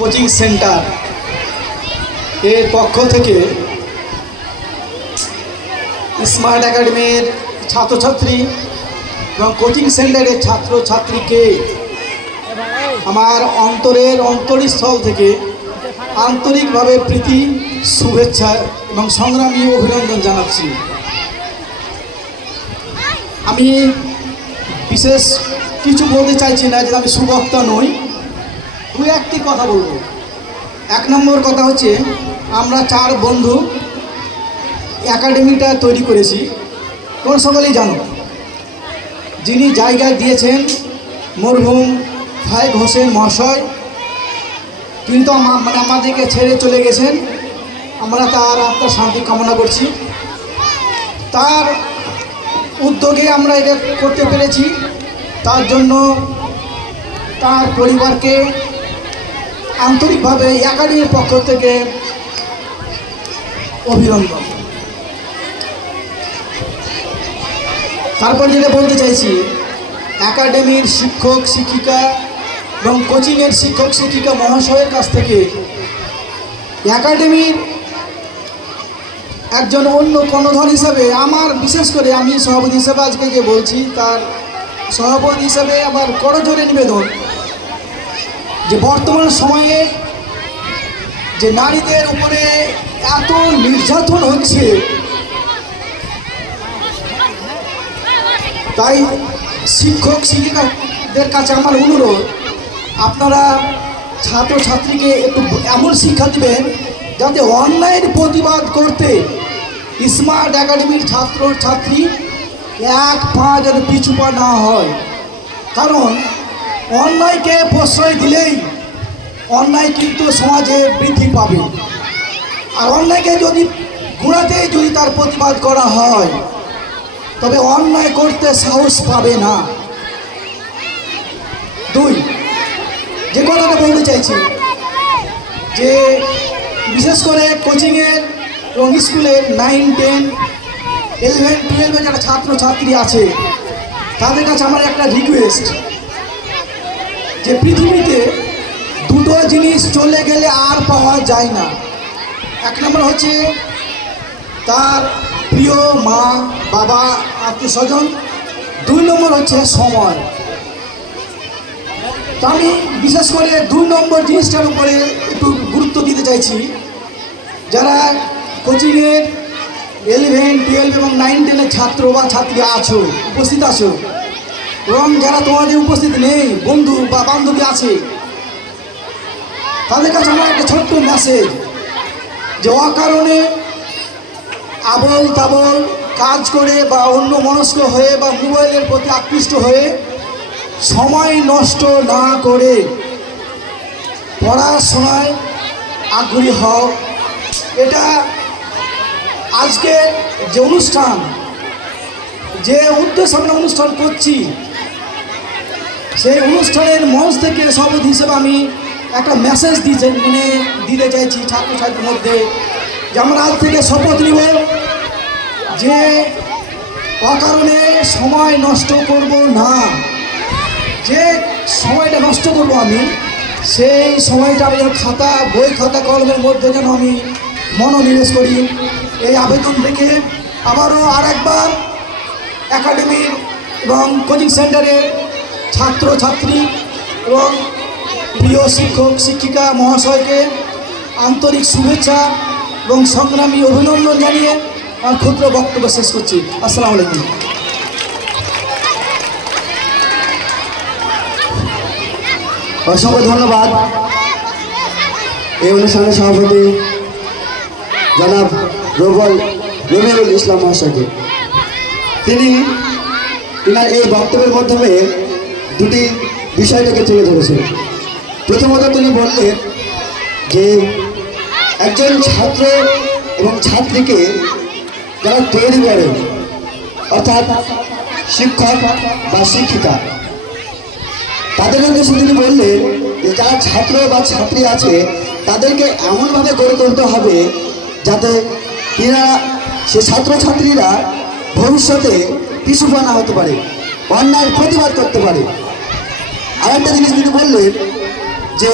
Coaching centre এর পক্ষ থেকে স্মার্ট একাডেমির ছাত্রছাত্রী এবং কোচিং সেন্টারের ছাত্রছাত্রীকে আমার অন্তরস্থল থেকে আন্তরিকভাবে প্রীতি, শুভেচ্ছা এবং সংগ্রামী অভিনন্দন জানাচ্ছি। আমি বিশেষ কিছু বলতে চাইছি না, যে আমি সুবক্তা নই, দু একটি কথা বলবো। এক নম্বর কথা হচ্ছে, আমরা 4 বন্ধু একাডেমিটা তৈরি করেছি। তোমরা সকলেই জানো, যিনি জায়গা দিয়েছেন মরহুম ফায়েক হোসেন মহাশয়, তিনি তো আমাদেরকে ছেড়ে চলে গেছেন। আমরা তার আত্মার শান্তি কামনা করছি। তার উদ্যোগে আমরা এটা করতে পেরেছি, তার জন্য তার পরিবারকে আন্তরিকভাবে একাডেমির পক্ষ থেকে অভিনন্দন। তারপর যেটা বলতে চাইছি, একাডেমির শিক্ষক শিক্ষিকা এবং কোচিংয়ের শিক্ষক শিক্ষিকা মহাশয়ের কাছ থেকে একাডেমির একজন অন্য কর্ণধার হিসাবে আমার, বিশেষ করে আমি সভাপতি হিসাবে আজকে যে বলছি, তার সভাপতি হিসাবে আমার করজোরে নিবেদন যে বর্তমান সময়ে যে নারীদের উপরে এত নির্যাতন হচ্ছে, তাই শিক্ষক শিক্ষিকাদের কাছে আমার অনুরোধ, আপনারা ছাত্রছাত্রীকে একটু এমন শিক্ষা দেবেন যাতে অন্যায়ের প্রতিবাদ করতে স্মার্ট একাডেমির ছাত্রছাত্রী এক পা যাতে পিছু পা না হয়। কারণ অন্যায়কে প্রশ্রয় দিলেই অন্যায় কিন্তু সমাজে বৃদ্ধি পাবে, আর অন্যায়কে যদি গুণাতেই যদি তার প্রতিবাদ করা হয়, তবে অন্যায় করতে সাহস পাবে না। 2, যে কথাটা বলতে চাইছি, যে বিশেষ করে কোচিংয়ের এবং স্কুলের 9, 10, 11, 12 যারা ছাত্রছাত্রী আছে, তাদের কাছে আমার একটা রিকোয়েস্ট, যে পৃথিবীতে দুটো জিনিস চলে গেলে আর পাওয়া যায় না। এক নম্বর হচ্ছে তার প্রিয় মা বাবা আত্মীয় স্বজন, 2 নম্বর হচ্ছে সময়। তো আমি বিশেষ করে 2 নম্বর জিনিসটার উপরে একটু গুরুত্ব দিতে চাইছি। যারা কোচিংয়ের 11, 12 এবং 9, 10 ছাত্র বা ছাত্রী আছো, উপস্থিত আছো, এবং যারা তোমাদের উপস্থিত নেই, বন্ধু বা বান্ধবী আছে, তাদের কাছে আমার একটা ছোট্ট মেসেজ, যে অকারণে আবল তাবল কাজ করে বা অন্য মনস্ক হয়ে বা মোবাইলের প্রতি আকৃষ্ট হয়ে সময় নষ্ট না করে পড়াশোনায় আগ্রহী হও। এটা আজকে যে অনুষ্ঠান, যে উদ্দেশ্যে আমরা অনুষ্ঠান করছি, সেই অনুষ্ঠানের মঞ্চ থেকে সভাপতি হিসেবে আমি একটা মেসেজ দিতে চাইছি ছাত্রছাত্রীর মধ্যে, যে আমরা আজ থেকে শপথ নিব যে অকারণে সময় নষ্ট করব না। যে সময়টা নষ্ট করব আমি, সেই সময়টা আমি যেন বই খাতা কলমের মধ্যে যেন আমি মনোনিবেশ করি। এই আবেদন থেকে আবারও আরেকবার একাডেমির এবং কোচিং সেন্টারের ছাত্রছাত্রী এবং প্রিয় শিক্ষক শিক্ষিকা মহাশয়কে আন্তরিক শুভেচ্ছা এবং সংগ্রামী অভিনন্দন জানিয়ে আমার ক্ষুদ্র বক্তব্য শেষ করছি। আসসালামু আলাইকুম। অসংখ্য ধন্যবাদ এই অনুষ্ঠানের সভাপতি জনাব রবিউল ইসলাম মহাশয়কে। তিনি এই বক্তব্যের মাধ্যমে 2টি বিষয়টাকে তুলে ধরেছেন। প্রথমত তিনি বললেন যে একজন ছাত্র এবং ছাত্রীকে যারা তৈরি করে, অর্থাৎ শিক্ষক বা শিক্ষিকা, তাদের উদ্দেশ্যে তিনি বললেন যে যারা ছাত্র বা ছাত্রী আছে, তাদেরকে এমনভাবে গড়ে তুলতে হবে যাতে সে ছাত্রছাত্রীরা ভবিষ্যতে পিছুপা না হতে পারে, অন্যায়ের প্রতিবাদ করতে পারে। আরেকটা জিনিস তিনি বললেন যে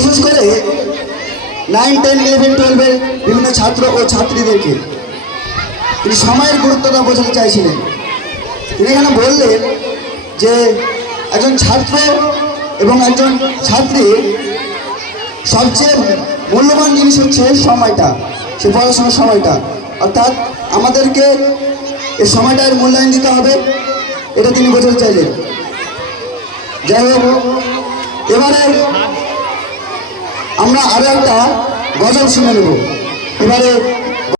বিশেষ করে 9, 10, 11, 12-এর বিভিন্ন ছাত্র ও ছাত্রীদেরকে তিনি সময়ের গুরুত্বটা বোঝাতে চাইছিলেন। তিনি এখানে বললেন যে একজন ছাত্র এবং একজন ছাত্রী সবচেয়ে মূল্যবান জিনিস হচ্ছে সময়টা, সে পড়াশোনার সময়টা। অর্থাৎ আমাদেরকে এই সময়টার মূল্যায়ন দিতে হবে, এটা তিনি বোঝাতে চাইলেন। যাই হোক, এবারে আমরা আরো একটা গজল শুনে নেব। এবারে